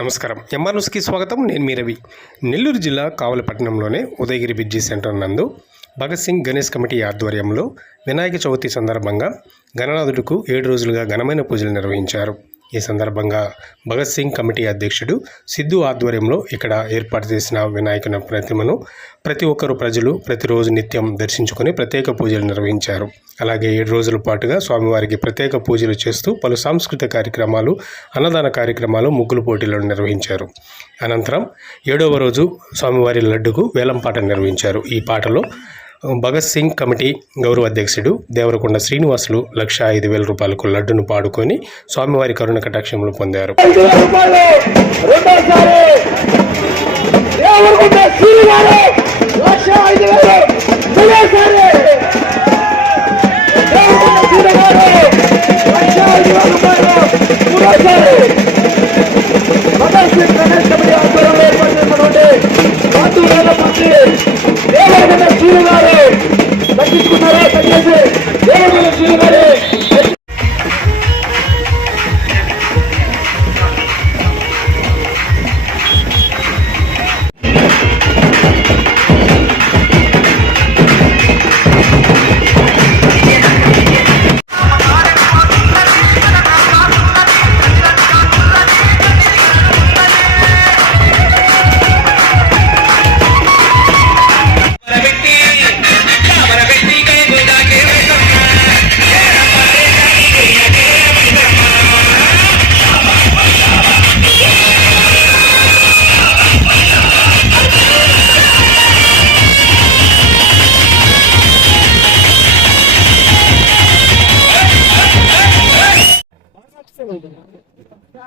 నమస్కారం. ఎంఆర్ న్యూస్కి స్వాగతం. నేను మీ రవి. నెల్లూరు జిల్లా కావలిపట్టణంలోని ఉదయగిరి బిడ్జి సెంటర్ నందు భగత్ సింగ్ గణేష్ కమిటీ ఆధ్వర్యంలో వినాయక చవితి సందర్భంగా గణనాథుడికి 7 రోజులుగా ఘనమైన పూజలు నిర్వహించారు. ఈ సందర్భంగా భగత్ సింగ్ కమిటీ అధ్యక్షుడు సిద్ధు ఆధ్వర్యంలో ఇక్కడ ఏర్పాటు చేసిన వినాయకుని ప్రతిమను ప్రతి ఒక్కరు ప్రజలు ప్రతిరోజు నిత్యం దర్శించుకొని ప్రత్యేక పూజలు నిర్వహించారు. అలాగే 7 రోజుల పాటుగా స్వామివారికి ప్రత్యేక పూజలు చేస్తూ పలు సాంస్కృతిక కార్యక్రమాలు, అన్నదాన కార్యక్రమాలు, ముగ్గులు పోటీలను నిర్వహించారు. అనంతరం 7వ రోజు స్వామివారి లడ్డుకు వేలంపాట నిర్వహించారు. ఈ పాటలో భగత్ సింగ్ కమిటీ గౌరవ అధ్యక్షుడు దేవరకొండ శ్రీనివాసులు 1,05,000 రూపాయలకు లడ్డును పాడుకొని స్వామివారి కరుణ కటాక్షములు పొందారు.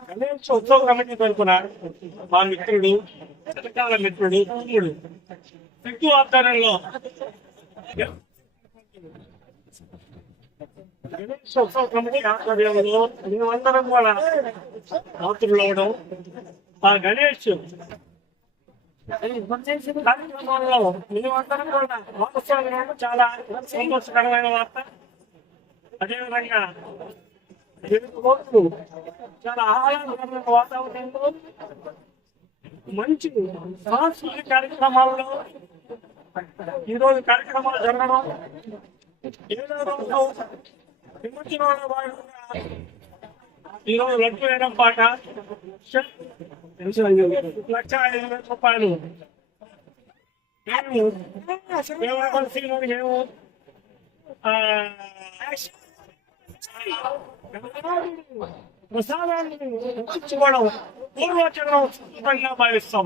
గణేష్ ఉత్సవ కమిటీ తరఫున మా మిత్రుడు చిరకాల మిత్రుడు తమ్ముడు సిద్ధు ఆధ్వర్యంలో గణేష్ ఉత్సవ కమిటీ ఆధ్వర్యంలో మేమందరం కూడా రాత్రులు అవడం ఆ గణేష్ కార్యక్రమంలో మేమందరం కూడా వాస్తవం చాలా సంతోషకరమైన వార్త. అదేవిధంగా చాలా ఆహ్లాదకరమైన వాతావరణంలో మంచి సాంస్కృతిక కార్యక్రమాల్లో ఈరోజు కార్యక్రమాలు జరగడం, 7వ రోజు నిమజ్జనంలో భాగంగా ఈరోజు లడ్డు వేయడం పాట 1,05,000 రూపాయలు మేము ప్రసాదాన్ని పూర్వచనం భావిస్తాం.